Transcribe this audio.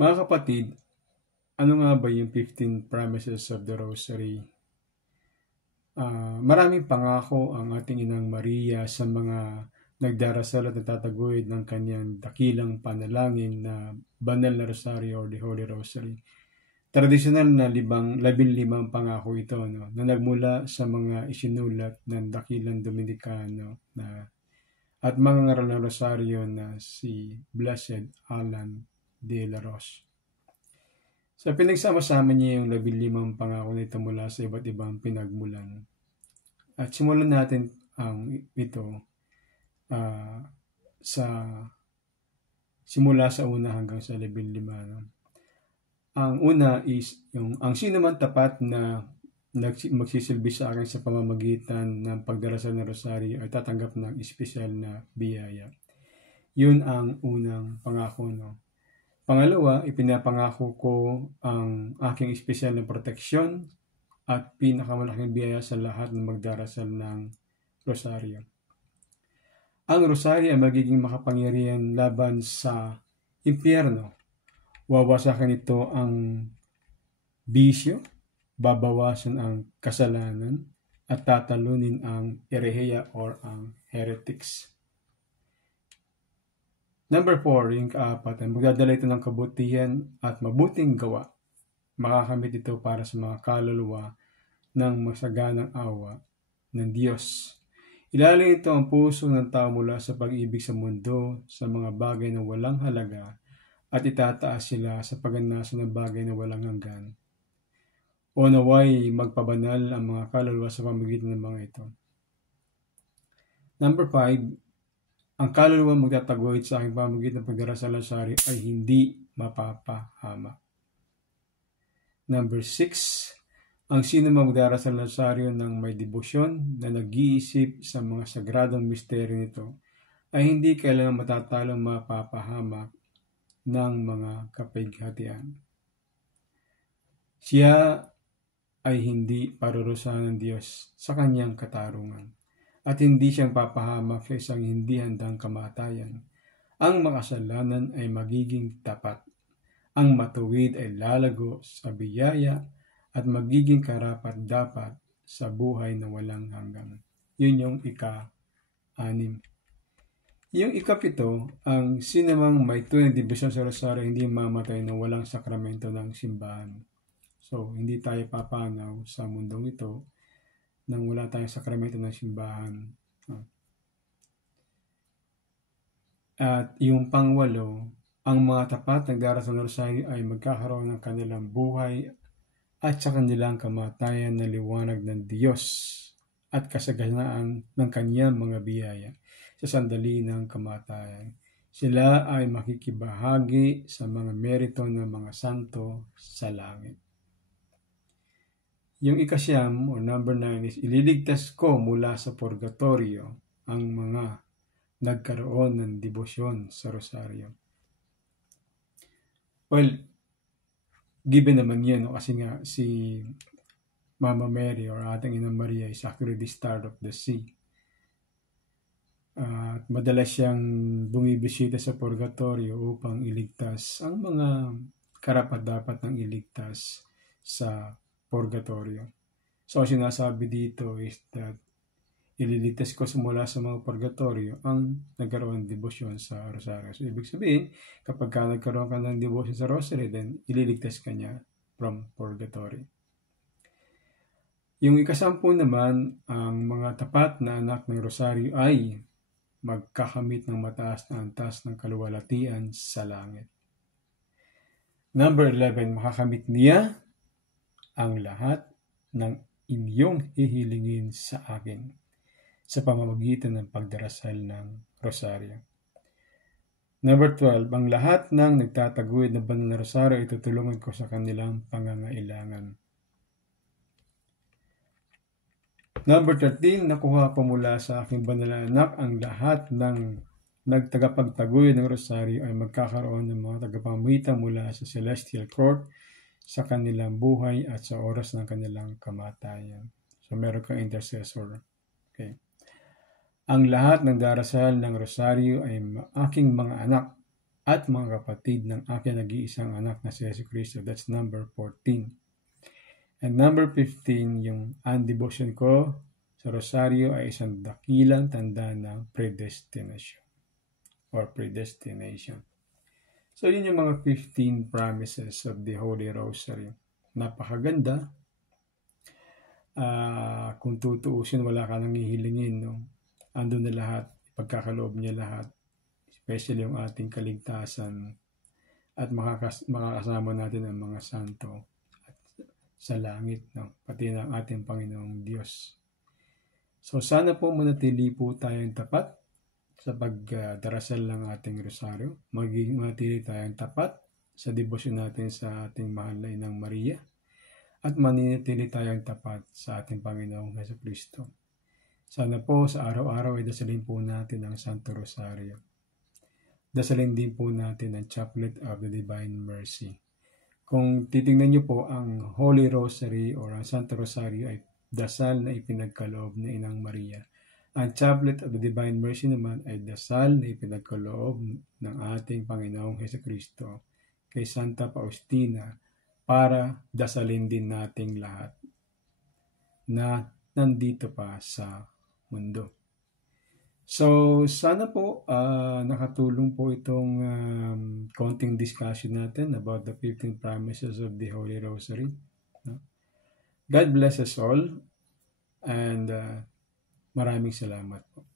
Mga kapatid, ano nga ba yung 15 promises of the Rosary? Maraming pangako ang ating Inang Maria sa mga nagdarasal at natataguyod ng kanyang dakilang panalangin na Banal na Rosario or the Holy Rosary. Tradisyonal na 15 pangako ito, no, na nagmula sa mga isinulat ng dakilang Dominikano at mga ngaral ng Rosario na si Blessed Alan de la Roche. So, pinagsama-sama niya yung 15 pangako nito mula sa iba't ibang pinagmulan. At simulan natin ito simula sa una hanggang sa 15. No? Ang una is ang sino man tapat na magsisilbi sa akin sa pamamagitan ng pagdarasal ng rosaryo ay tatanggap ng espesyal na biyaya. Yun ang unang pangako, no? Pangalawa, ipinapangako ko ang aking espesyal na proteksyon at pinakamalaking biyaya sa lahat ng magdarasal ng rosaryo. Ang rosaryo ay magiging makapangyarihan laban sa impyerno. Wawasakin ito ang bisyo, babawasan ang kasalanan, at tatalunin ang ereheya or ang heretics. Number 4, yung kaapat, ay magdadala ito ng kabutihan at mabuting gawa. Makakamit ito para sa mga kaluluwa ng masaganang awa ng Diyos. Ilalim ito ang puso ng tao mula sa pag-ibig sa mundo, sa mga bagay na walang halaga, at itataas sila sa pagganasan ng bagay na walang hanggan. O naway magpabanal ang mga kaluluwa sa pamamagitan ng mga ito. Number 5, ang kaluluwa magtataguyod sa aking pamamagitan ng pagdarasal ng rosaryo ay hindi mapapahama. Number 6, ang sino magdarasal ng rosaryo ng may debosyon na nag-iisip sa mga sagradong misteryo nito ay hindi kailangang matatalong mapapahamak ng mga kapighatian. Siya ay hindi parurusahan ng Diyos sa kanyang katarungan at hindi siyang papahamak sa isang hindi handang kamatayan. Ang makasalanan ay magiging tapat. Ang matuwid ay lalago sa biyaya at magiging karapat-dapat sa buhay na walang hanggan. Yun yung ika-6. Yung ika-7, ang sinamang may tunay debosyon sa rosaryo hindi mamatay na walang sakramento ng simbahan. So, hindi tayo papanaw sa mundong ito nang wala tayong sakramento ng simbahan. At yung pang-8, ang mga tapat nagdarasal ng rosaryo ay magkakaroon ng kanilang buhay at sa kanilang kamatayan na liwanag ng Diyos at kasaganaan ng kanyang mga biyaya sa sandali ng kamatayan. Sila ay makikibahagi sa mga merito ng mga santo sa langit. Yung ika-9 o number 9 is ililigtas ko mula sa purgatorio ang mga nagkaroon ng debosyon sa rosaryo. Well, given naman yan, kasi nga si Mama Mary or ating Ina Maria is actually the start of the sea. At madalas siyang bumibisita sa purgatorio upang iligtas ang mga karapat-dapat ng iligtas sa purgatorio. So, sinasabi dito is that ililigtas ko mula sa mga purgatorio ang nagkaroon ng debosyon sa rosaryo. So, ibig sabihin, kapag nagkaroon ka ng debosyon sa rosary, then ililigtas ka niya from purgatory. Yung ika-10 naman, ang mga tapat na anak ng rosaryo ay magkakamit ng mataas na antas ng kaluwalhatian sa langit. Number 11, makakamit niya ang lahat ng inyong hihilingin sa akin sa pamamagitan ng pagdarasal ng rosaryo. Number 12, ang lahat ng nagtataguyod ng banal na rosaryo ay tutulungan ko sa kanilang pangangailangan. Number 13, nakuha ko mula sa aking banal na anak ang lahat ng nagtagapagtaguyod ng rosaryo ay magkakaroon ng mga tagapamagitan mula sa celestial court sa kanilang buhay at sa oras ng kanilang kamatayan. So, meron kang intercessor. Okay. Ang lahat ng darasal ng rosaryo ay aking mga anak at mga kapatid ng aking nag-iisang anak na si Jesucristo. That's number 14. And number 15, yung ang devotion ko sa Rosario ay isang dakilang tanda ng predestination or predestination. So, yun yung mga 15 promises of the Holy Rosary. Napakaganda. Kung tutuusin, wala ka nang hihilingin. No? Andun na lahat. Ipagkakaloob niya lahat. Especially yung ating kaligtasan. At makakasama natin ang mga santo at sa langit. No? Pati ng ating Panginoong Diyos. So, sana po manatili po tayong tapat sa pagdarasal ng ating rosaryo. Manatili tayong tapat sa debosyon natin sa ating mahal na Inang Maria. At manatili tayong tapat sa ating Panginoong Jesucristo. Sana po sa araw-araw ay dasalin po natin ang Santo Rosario. Dasalin din po natin ang Chaplet of the Divine Mercy. Kung titingnan niyo po, ang Holy Rosary or ang Santo Rosario ay dasal na ipinagkaloob na Inang Maria. Ang Chaplet of the Divine Mercy naman ay dasal na ipinagkaloob ng ating Panginoong Jesucristo kay Santa Faustina para dasalin din nating lahat na nandito pa sa mundo. So, sana po nakatulong po itong konting discussion natin about the 15 promises of the Holy Rosary. God bless us all and maraming salamat po.